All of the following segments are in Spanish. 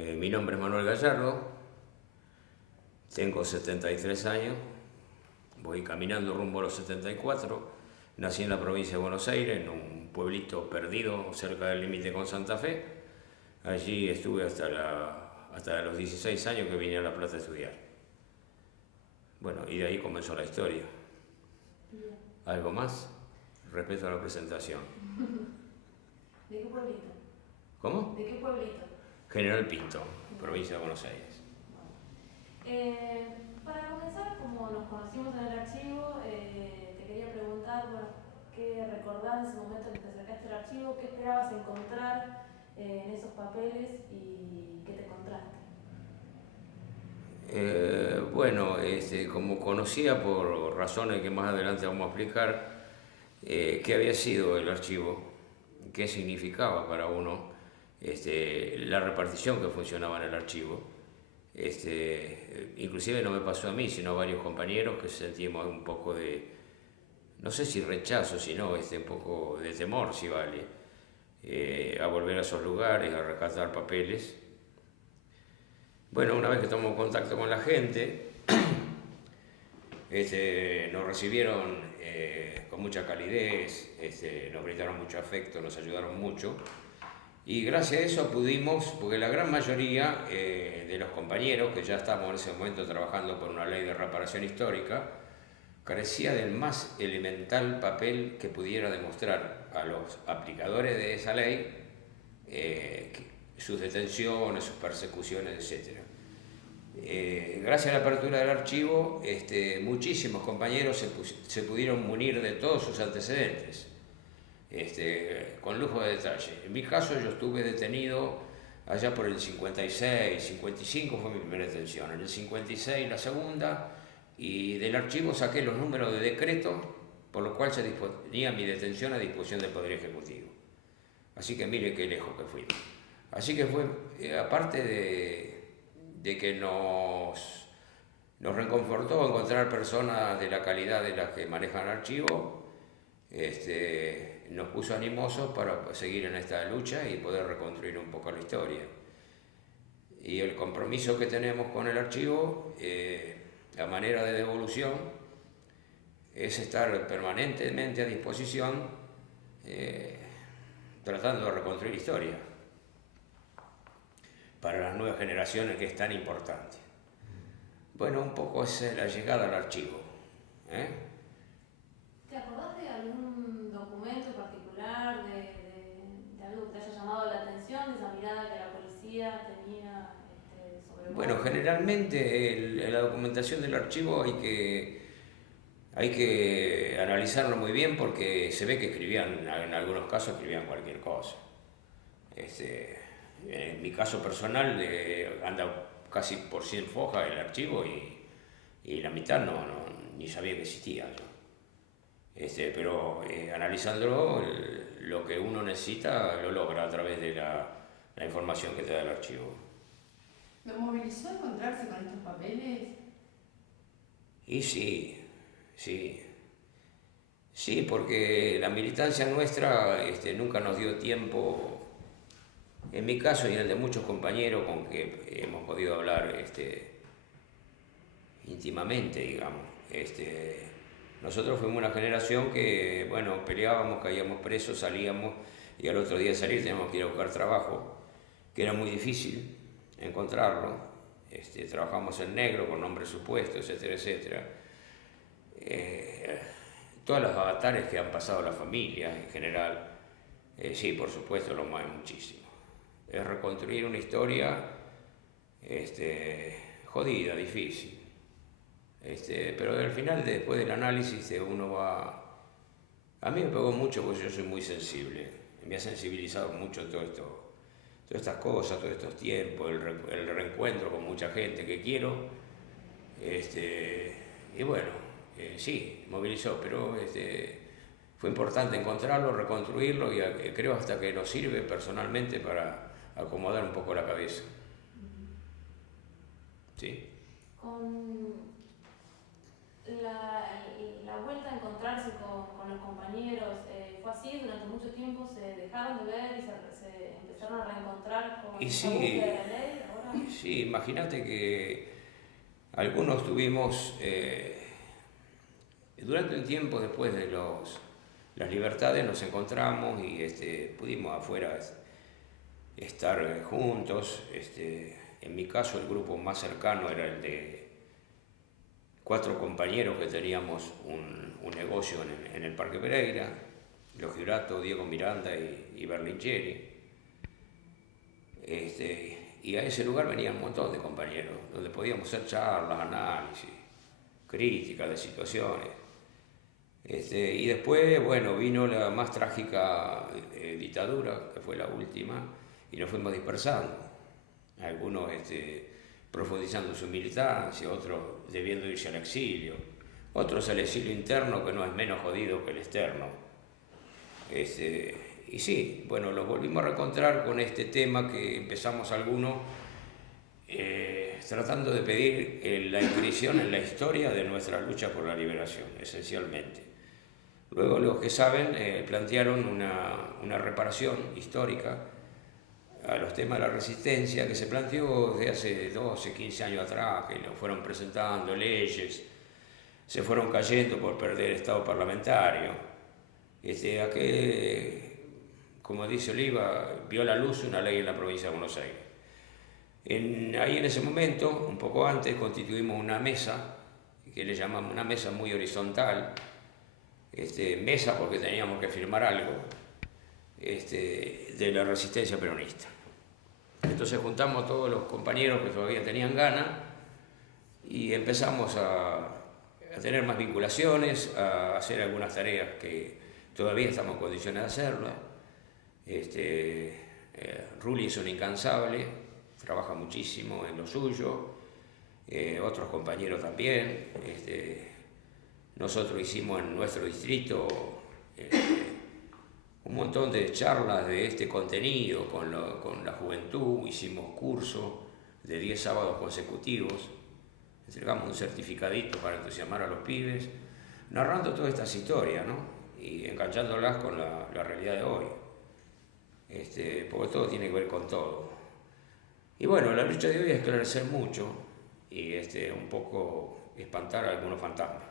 Mi nombre es Manuel Gallardo, tengo 73 años, voy caminando rumbo a los 74, nací en la provincia de Buenos Aires, en un pueblito perdido cerca del límite con Santa Fe. Allí estuve hasta los 16 años que vine a La Plata a estudiar. Bueno, y de ahí comenzó la historia. ¿Algo más respecto a la presentación? ¿De qué pueblito? ¿Cómo? ¿De qué pueblito? General Pinto, provincia de Buenos Aires. Para comenzar, como nos conocimos en el archivo, te quería preguntar, bueno, ¿qué recordás de ese momento en que te acercaste al archivo? ¿Qué esperabas encontrar en esos papeles y qué te encontraste? Bueno, como conocía por razones que más adelante vamos a explicar, qué había sido el archivo, qué significaba para uno la repartición que funcionaba en el archivo. Inclusive no me pasó a mí, sino a varios compañeros que sentimos un poco de, no sé si rechazo, sino un poco de temor, si vale, a volver a esos lugares, a rescatar papeles. Bueno, una vez que tomamos contacto con la gente, nos recibieron con mucha calidez, nos brindaron mucho afecto, nos ayudaron mucho. Y gracias a eso pudimos, porque la gran mayoría de los compañeros que ya estábamos en ese momento trabajando por una ley de reparación histórica, carecía del más elemental papel que pudiera demostrar a los aplicadores de esa ley sus detenciones, sus persecuciones, etc. Gracias a la apertura del archivo, muchísimos compañeros se pudieron munir de todos sus antecedentes. Con lujo de detalle. En mi caso yo estuve detenido allá por el 56, 55 fue mi primera detención, en el 56 la segunda, y del archivo saqué los números de decreto por lo cual se disponía mi detención a disposición del Poder Ejecutivo. Así que mire qué lejos que fuimos. Así que fue, aparte de que nos reconfortó encontrar personas de la calidad de las que manejan el archivo, nos puso animosos para seguir en esta lucha y poder reconstruir un poco la historia. Y el compromiso que tenemos con el archivo, a manera de devolución, es estar permanentemente a disposición tratando de reconstruir historia para las nuevas generaciones, que es tan importante. Bueno, un poco es la llegada al archivo. ¿Te acordás de algún documento particular, de algo que te haya llamado la atención, de esa mirada que la policía tenía sobre vos? Bueno, generalmente la documentación del archivo hay que analizarlo muy bien, porque se ve que escribían, en algunos casos escribían cualquier cosa. En mi caso personal anda casi por 100 fojas el archivo y la mitad ni sabía que existía yo. Pero analizándolo, lo que uno necesita lo logra a través de la información que te da el archivo. ¿Lo movilizó encontrarse con estos papeles? Y sí, porque la militancia nuestra nunca nos dio tiempo, en mi caso y en el de muchos compañeros con que hemos podido hablar íntimamente, digamos. Nosotros fuimos una generación que, bueno, peleábamos, caíamos presos, salíamos, y al otro día de salir teníamos que ir a buscar trabajo, que era muy difícil encontrarlo. Trabajamos en negro, con nombre supuesto, etcétera, etcétera. Todas las avatares que han pasado las familias en general, sí, por supuesto, lo mueven muchísimo. Es reconstruir una historia jodida, difícil. Pero al final, después del análisis, uno va... A mí me pegó mucho porque yo soy muy sensible. Me ha sensibilizado mucho todo esto, todas estas cosas, todos estos tiempos, el reencuentro con mucha gente que quiero. Y bueno, sí, movilizó, pero fue importante encontrarlo, reconstruirlo, y creo hasta que nos sirve personalmente para acomodar un poco la cabeza. ¿Sí? Con la vuelta a encontrarse con los compañeros, ¿fue así? Durante mucho tiempo se dejaron de ver y se empezaron a reencontrar con Y la sí, búsqueda de la ley. Sí, imagínate que algunos tuvimos, durante un tiempo después de las libertades nos encontramos y pudimos afuera estar juntos. En mi caso el grupo más cercano era el de 4 compañeros que teníamos un negocio en el Parque Pereira, Los Giurato, Diego Miranda y Berlingeri. Y a ese lugar venían un montón de compañeros, donde podíamos hacer charlas, análisis, críticas de situaciones. Y después, bueno, vino la más trágica dictadura, que fue la última, y nos fuimos dispersando. Algunos profundizando su militancia, otros debiendo irse al exilio, otros al exilio interno, que no es menos jodido que el externo. Y sí, bueno, los volvimos a reencontrar con este tema que empezamos algunos tratando de pedir la inscripción en la historia de nuestra lucha por la liberación, esencialmente. Luego los que saben plantearon una reparación histórica a los temas de la resistencia que se planteó desde hace 12, 15 años atrás, que nos fueron presentando leyes, se fueron cayendo por perder estado parlamentario. Como dice Oliva, vio la luz una ley en la provincia de Buenos Aires. Ahí en ese momento, un poco antes, constituimos una mesa, que le llamamos una mesa muy horizontal, mesa porque teníamos que firmar algo, de la resistencia peronista. Entonces juntamos a todos los compañeros que todavía tenían ganas y empezamos a tener más vinculaciones, a hacer algunas tareas que todavía estamos en condiciones de hacerlas. Ruli es un incansable, trabaja muchísimo en lo suyo, otros compañeros también. Nosotros hicimos en nuestro distrito un montón de charlas de este contenido con la juventud, hicimos cursos de 10 sábados consecutivos, entregamos un certificadito para entusiasmar a los pibes, narrando todas estas historias, ¿no? Y enganchándolas con la realidad de hoy, porque todo tiene que ver con todo. Y bueno, la lucha de hoy es esclarecer mucho y un poco espantar a algunos fantasmas.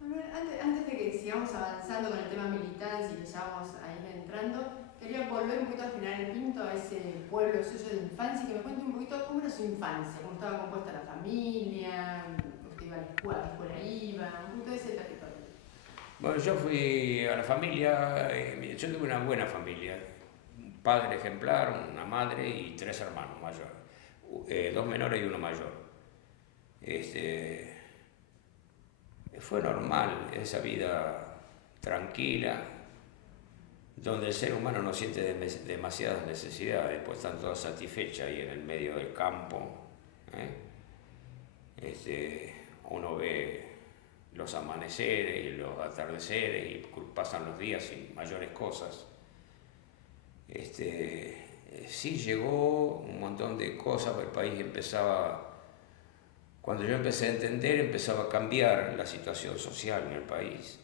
Manuel, antes de que sigamos avanzando con el tema militancia y que ya vamos a ir entrando, quería volver un poquito a General Pinto, a ese pueblo suyo de infancia, que me cuente un poquito cómo era su infancia, cómo estaba compuesta la familia, usted iba a la escuela iba, un poquito de ese territorio. Bueno, yo fui a la familia, yo tuve una buena familia, un padre ejemplar, una madre y 3 hermanos mayores, 2 menores y 1 mayor. Fue normal esa vida tranquila, donde el ser humano no siente demasiadas necesidades, pues están todas satisfechas ahí en el medio del campo. Uno ve los amaneceres y los atardeceres y pasan los días sin mayores cosas. Sí llegó un montón de cosas, el país empezaba. Cuando yo empecé a entender, empezaba a cambiar la situación social en el país.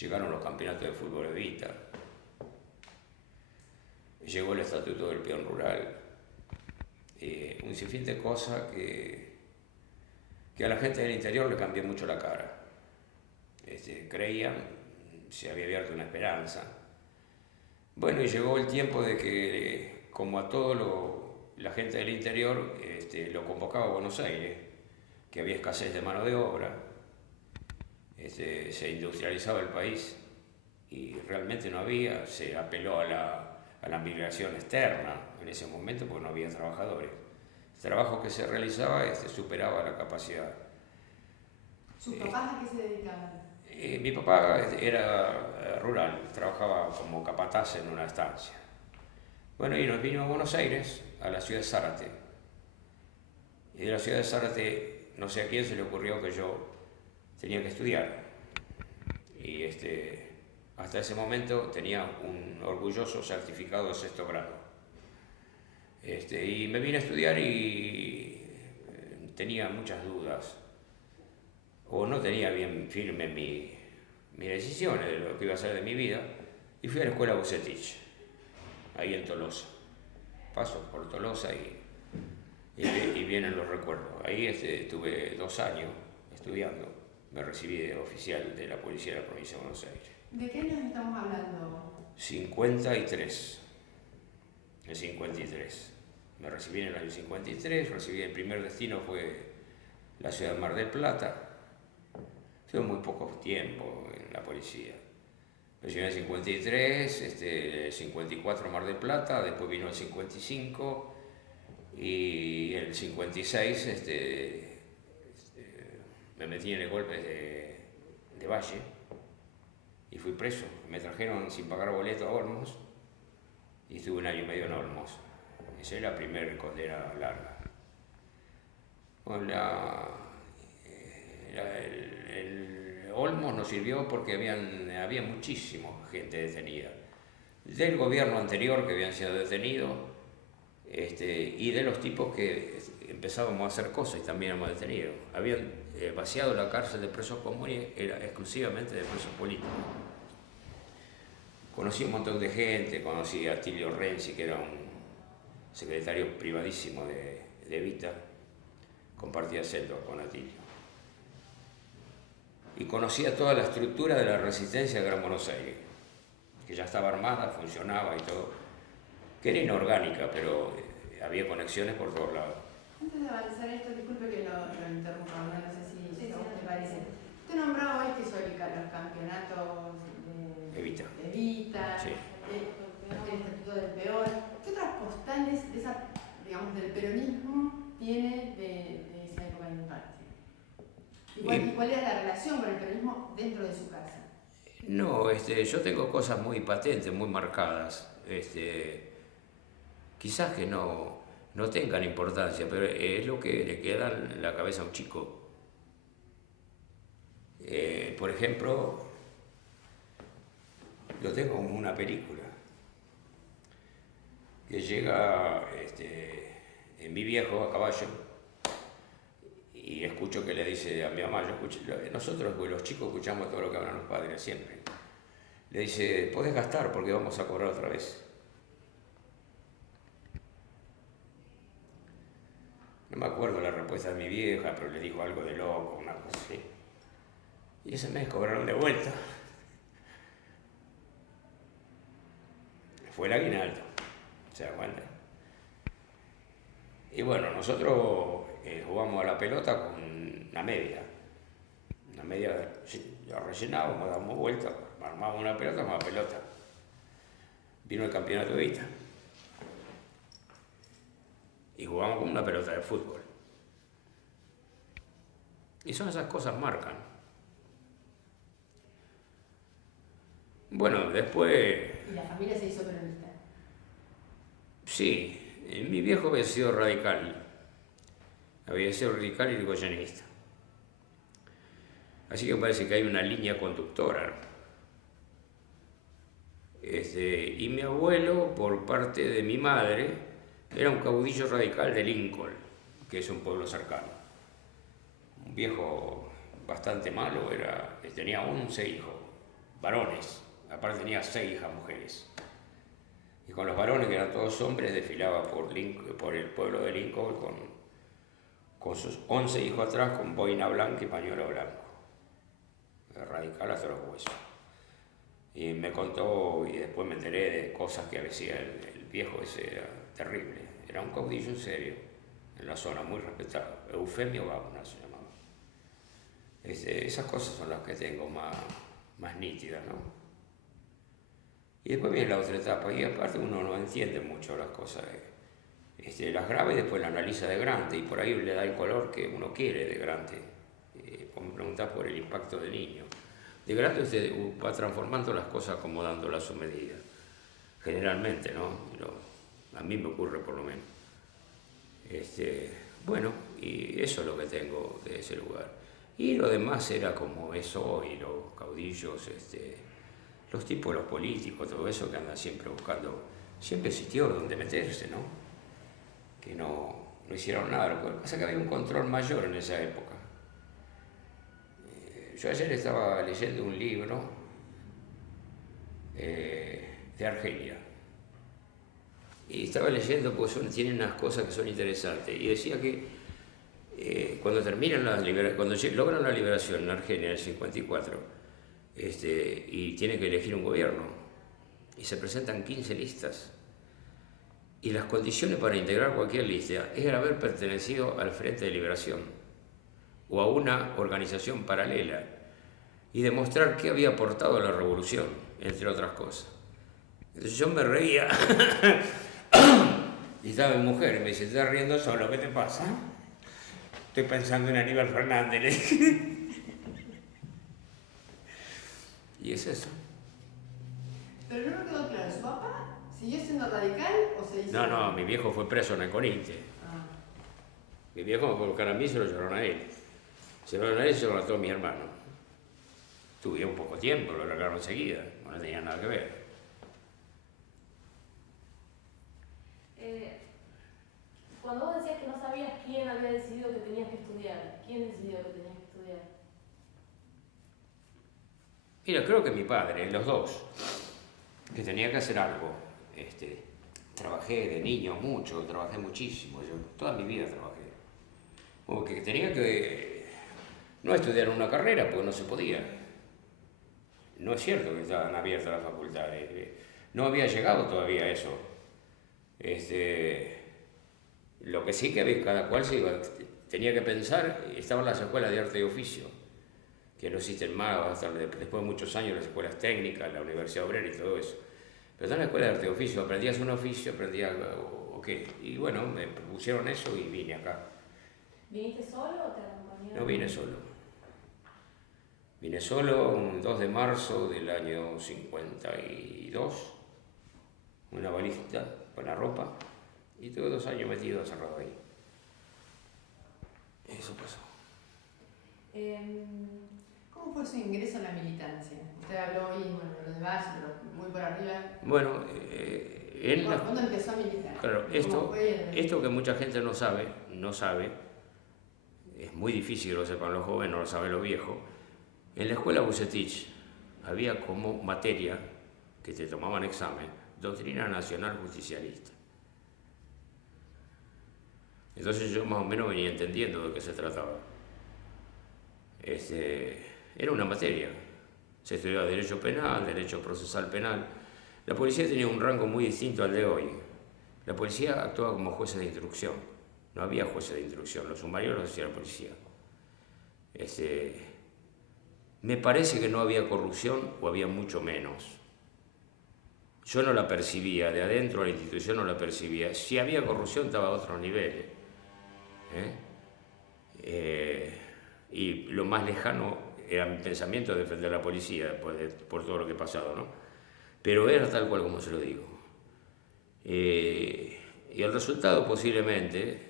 Llegaron los campeonatos de fútbol Evita, llegó el estatuto del peón rural, un sinfín de cosas que a la gente del interior le cambió mucho la cara. Creían, se había abierto una esperanza. Bueno, y llegó el tiempo de que, como a todo la gente del interior, lo convocaba a Buenos Aires, que había escasez de mano de obra, se industrializaba el país y realmente no había, se apeló a la migración externa en ese momento porque no había trabajadores. El trabajo que se realizaba superaba la capacidad. ¿Sus papás a qué se dedicaban? Mi papá era rural, trabajaba como capataz en una estancia. Bueno, y nos vino a Buenos Aires, a la ciudad de Zárate. Y de la ciudad de Zárate, no sé a quién se le ocurrió que yo tenía que estudiar. Y hasta ese momento tenía un orgulloso certificado de 6º grado. Y me vine a estudiar y tenía muchas dudas. O no tenía bien firme mis decisiones de lo que iba a hacer de mi vida. Y fui a la escuela Bucetich, ahí en Tolosa. paso por Tolosa y vienen los recuerdos. Ahí estuve 2 años estudiando, me recibí de oficial de la Policía de la Provincia de Buenos Aires. ¿De qué años estamos hablando? 53, el 53. Me recibí en el año 53, el primer destino fue la ciudad de Mar del Plata. Estuve muy poco tiempo en la policía. Me recibí en el 53, el 54 Mar del Plata, después vino el 55 y el 56 me metí en el golpe de Valle y fui preso. Me trajeron sin pagar boleto a Olmos y estuve 1 año y medio en Olmos. Esa es la primera condena larga. Bueno, el Olmos nos sirvió porque había muchísima gente detenida. Del gobierno anterior que habían sido detenidos y de los tipos que empezábamos a hacer cosas y también hemos detenido. Habían vaciado la cárcel de presos comunes, era exclusivamente de presos políticos. Conocí un montón de gente, conocí a Tilio Renzi, que era un secretario privadísimo de Evita, compartía celda con Atilio. Y conocía toda la estructura de la resistencia de Gran Buenos Aires, que ya estaba armada, funcionaba y todo, que era inorgánica, pero había conexiones por todos lados. Antes de avanzar esto, disculpe que lo interrumpa, no sé si a usted le parece. Usted nombraba hoy los campeonatos de Evita, Sí. El Estatuto del Peor. ¿Qué otras postales del peronismo tiene de esa época de infancia? ¿Y cuál era la relación con el peronismo dentro de su casa? No, yo tengo cosas muy patentes, muy marcadas. Quizás que no tengan importancia, pero es lo que le queda en la cabeza a un chico. Por ejemplo, lo tengo como una película que llega mi viejo a caballo y escucho que le dice a mi mamá, nosotros los chicos escuchamos todo lo que hablan los padres siempre. Le dice, podés gastar porque vamos a cobrar otra vez. No me acuerdo la respuesta de mi vieja, pero le dijo algo de loco, una cosa así. Y ese mes cobraron de vuelta. Fue el aguinaldo, ¿se da cuenta? Y bueno, nosotros jugamos a la pelota con una media. Una media, ya rellenábamos, dábamos vuelta, armábamos una pelota, más pelota. Vino el campeonato de Evita. Y jugamos con una pelota de fútbol. Y son esas cosas marcan. Bueno, después... ¿Y la familia se hizo peronista? Sí, mi viejo había sido radical. Había sido radical y goyenista. Así que parece que hay una línea conductora. Y mi abuelo, por parte de mi madre, era un caudillo radical de Lincoln, que es un pueblo cercano. Un viejo bastante malo, tenía 11 hijos, varones, aparte tenía 6 hijas mujeres. Y con los varones, que eran todos hombres, desfilaba por el pueblo de Lincoln con sus 11 hijos atrás, con boina blanca y pañuelo blanco. Radical hasta los huesos. Y me contó, y después me enteré de cosas que decía el viejo ese, era terrible. Era un caudillo en serio, en la zona, muy respetado. Eufemio Gauna se llamaba. Esas cosas son las que tengo más nítidas, ¿no? Y después viene la otra etapa, y aparte uno no entiende mucho las cosas. Las graba y después las analiza de grande, y por ahí le da el color que uno quiere de grande. Me preguntás por el impacto del niño. De grande usted va transformando las cosas, acomodándolas a su medida. Generalmente, ¿no? A mí me ocurre por lo menos. Bueno, y eso es lo que tengo de ese lugar. Y lo demás era como es hoy, los caudillos, los tipos, los políticos, todo eso que andan siempre buscando. Siempre existió donde meterse, ¿no? Que no hicieron nada. Lo que pasa es que había un control mayor en esa época. Yo ayer estaba leyendo un libro de Argelia. Y estaba leyendo, pues tiene unas cosas que son interesantes. Y decía que cuando logran la liberación en Argelia en el 54, y tienen que elegir un gobierno, y se presentan 15 listas. Y las condiciones para integrar cualquier lista es haber pertenecido al Frente de Liberación o a una organización paralela y demostrar qué había aportado a la revolución, entre otras cosas. Entonces yo me reía y estaba mi mujer y me dice, ¿te estás riendo solo? ¿Qué te pasa? Estoy pensando en Aníbal Fernández. Y es eso. Pero no me quedó claro, ¿su papá siguió siendo radical o se hizo...? No, mi viejo fue preso en el Coninte. Ah. Mi viejo me colocaron a mí y se lo llevaron a él. Se lo llevaron a él y se lo mató a mi hermano. Tuvieron poco tiempo, lo largaron enseguida, no tenía nada que ver. Cuando vos decías que no sabías quién había decidido que tenías que estudiar, ¿quién decidió que tenías que estudiar? Mira, creo que mi padre, los dos, que tenía que hacer algo. Trabajé de niño mucho, trabajé muchísimo, yo toda mi vida trabajé. Porque tenía que no estudiar una carrera, porque no se podía. No es cierto que estaban abiertas las facultades, no había llegado todavía a eso. Lo que sí que había, cada cual tenía que pensar, estaban las escuelas de arte y oficio, que no existen más, hasta después de muchos años las escuelas técnicas, la Universidad Obrera y todo eso. Pero en la escuela de arte y oficio, aprendías un oficio, aprendías o qué. Y bueno, me propusieron eso y vine acá. ¿Viniste solo o te acompañaron? No vine solo. Vine solo un 2 de marzo del año 52, una valijita con la ropa, y tuve 2 años metido encerrado ahí. Eso pasó. ¿Cómo fue su ingreso a la militancia? Usted habló hoy, bueno, de los debates, pero muy por arriba. Bueno, ¿Cuándo empezó a militar? Claro, esto que mucha gente no sabe, es muy difícil que lo sepan los jóvenes, no lo saben los viejos. En la escuela Bucetich había como materia, que te tomaban examen, doctrina nacional justicialista. Entonces yo más o menos venía entendiendo de qué se trataba. Era una materia. Se estudiaba derecho penal, derecho procesal penal. La policía tenía un rango muy distinto al de hoy. La policía actuaba como jueces de instrucción. No había jueces de instrucción, los sumarios los hacía la policía. Me parece que no había corrupción o había mucho menos. Yo no la percibía, de adentro de la institución no la percibía. Si había corrupción estaba a otros niveles. Y lo más lejano era mi pensamiento de defender a la policía por todo lo que he pasado, ¿no? Pero era tal cual como se lo digo. Y el resultado posiblemente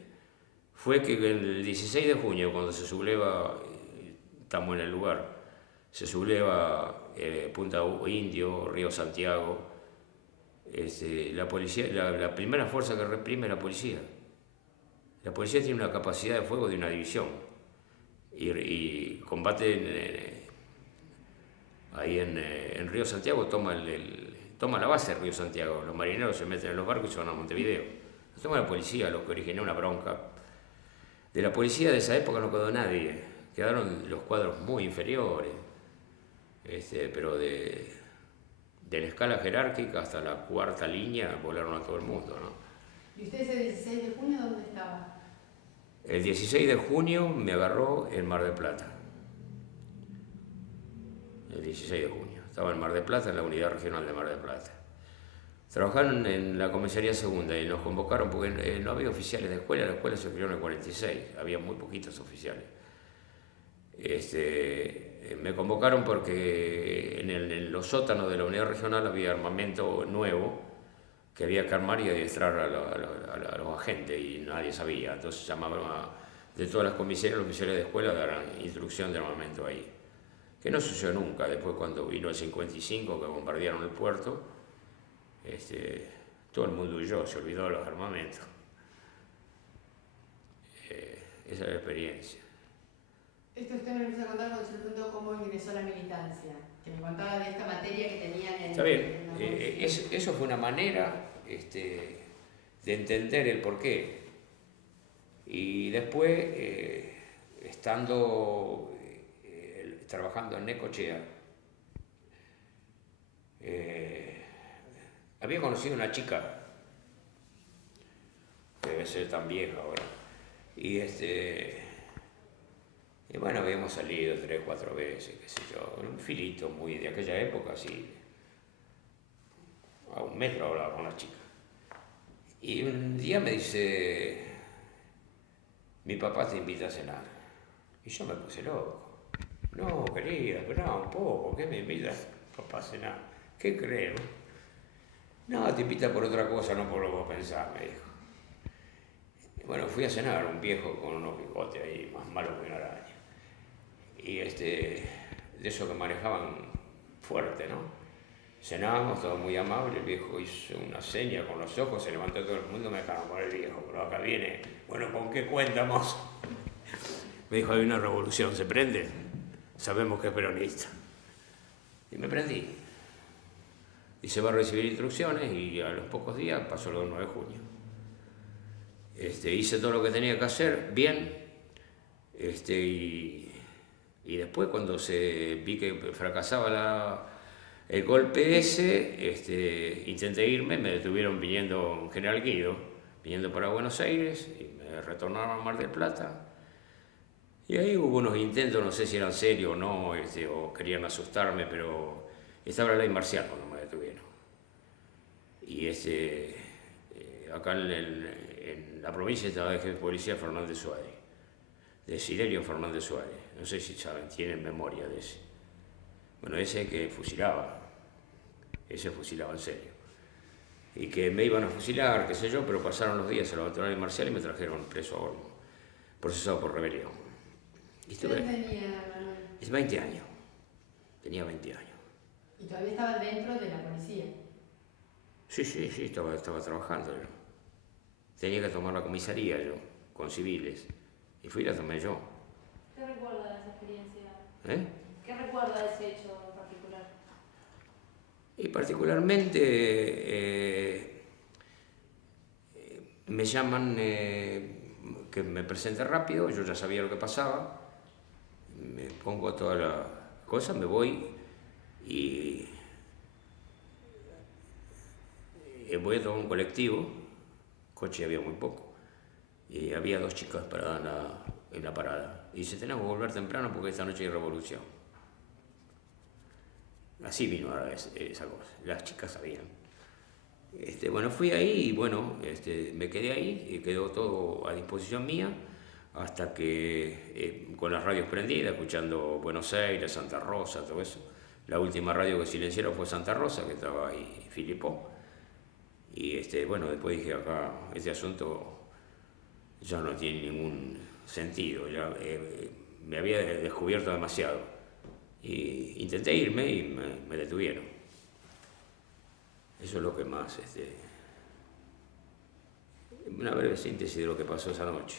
fue que el 16 de junio, cuando se subleva, estamos en el lugar, se subleva Punta Indio, Río Santiago, la policía, la primera fuerza que reprime es la policía. La policía tiene una capacidad de fuego de una división y combate ahí en Río Santiago, toma la base de Río Santiago. Los marineros se meten en los barcos y se van a Montevideo. Lo toma la policía, lo que originó una bronca. De la policía de esa época no quedó nadie, quedaron los cuadros muy inferiores, pero de la escala jerárquica hasta la 4ª línea volaron a todo el mundo, ¿no? ¿Y usted ese 16 de junio dónde estaba? El 16 de junio me agarró en Mar del Plata. El 16 de junio. Estaba en Mar del Plata, en la unidad regional de Mar del Plata. Trabajaron en la comisaría segunda y nos convocaron porque no había oficiales de escuela, la escuela se creó en el 46, había muy poquitos oficiales. Me convocaron porque en los sótanos de la unidad regional había armamento nuevo que había que armar y adiestrar a los agentes y nadie sabía. Entonces llamaban de todas las comisarías, los oficiales de escuela darán instrucción de armamento ahí. Que no sucedió nunca. Después cuando vino el 55 que bombardearon el puerto, todo el mundo huyó, se olvidó de los armamentos. Esa es la experiencia. Esto usted me empieza a contar cuando se le preguntó cómo ingresó a la militancia, que me contaba de esta materia que tenían en... Está bien, eso fue una manera, de entender el porqué. Y después, estando trabajando en Necochea, había conocido una chica, que debe ser tan vieja ahora, y y bueno, habíamos salido 3 o 4 veces, qué sé yo, un filito muy de aquella época, así, a 1 metro hablaba con la chica. Y un día me dice, mi papá te invita a cenar. Y yo me puse loco. No, querida, esperá un poco, ¿qué me invitas papá a cenar? ¿Qué creo? No, te invita por otra cosa, no por lo que vos pensás, me dijo. Y bueno, fui a cenar, un viejo con unos bigotes ahí, más malos que una araña. Y de eso que manejaban fuerte, ¿no? Cenábamos, todo muy amable, el viejo hizo una seña con los ojos, se levantó todo el mundo, me dejaron con el viejo, pero acá viene, bueno, ¿con qué cuentamos? Me dijo, hay una revolución, ¿se prende? Sabemos que es peronista. Y me prendí. Y se va a recibir instrucciones y a los pocos días pasó lo del 9 de junio. Hice todo lo que tenía que hacer, bien, y después cuando vi que fracasaba el golpe ese, intenté irme, me detuvieron viniendo en General Guido, viniendo para Buenos Aires, y me retornaron a Mar del Plata. Y ahí hubo unos intentos, no sé si eran serios o no, o querían asustarme, pero estaba la ley marcial cuando me detuvieron. Y acá en la provincia estaba el jefe de policía Fernández Suárez, de Siderio Fernández Suárez, no sé si saben, tienen memoria de ese. Bueno, ese que fusilaba, ese fusilaba en serio. Y que me iban a fusilar, qué sé yo, pero pasaron los días, se levantó la ley marcial y me trajeron preso a Olmo, procesado por rebelión. ¿Qué edad tenía, Manuel? Es 20 años, tenía 20 años. ¿Y todavía estaba dentro de la policía? Sí, estaba trabajando yo. Tenía que tomar la comisaría yo, con civiles, y fui y la tomé yo. ¿Qué recuerda de esa experiencia? ¿Eh? ¿Qué recuerda de ese hecho en particular? Y particularmente me llaman que me presente rápido, yo ya sabía lo que pasaba, me pongo todas las cosas, me voy y voy a tomar un colectivo, coche había muy poco, y había 2 chicas paradas en la parada. Y dice, tenemos que volver temprano porque esta noche hay revolución. Así vino esa cosa, las chicas sabían. Bueno, fui ahí y bueno, me quedé ahí y quedó todo a disposición mía hasta que con las radios prendidas, escuchando Buenos Aires, Santa Rosa, todo eso. La última radio que silenciaron fue Santa Rosa, que estaba ahí Filippo. Y bueno, después dije acá, este asunto ya no tiene ningún sentido, ya me había descubierto demasiado. Y intenté irme y me detuvieron. Eso es lo que más, una breve síntesis de lo que pasó esa noche.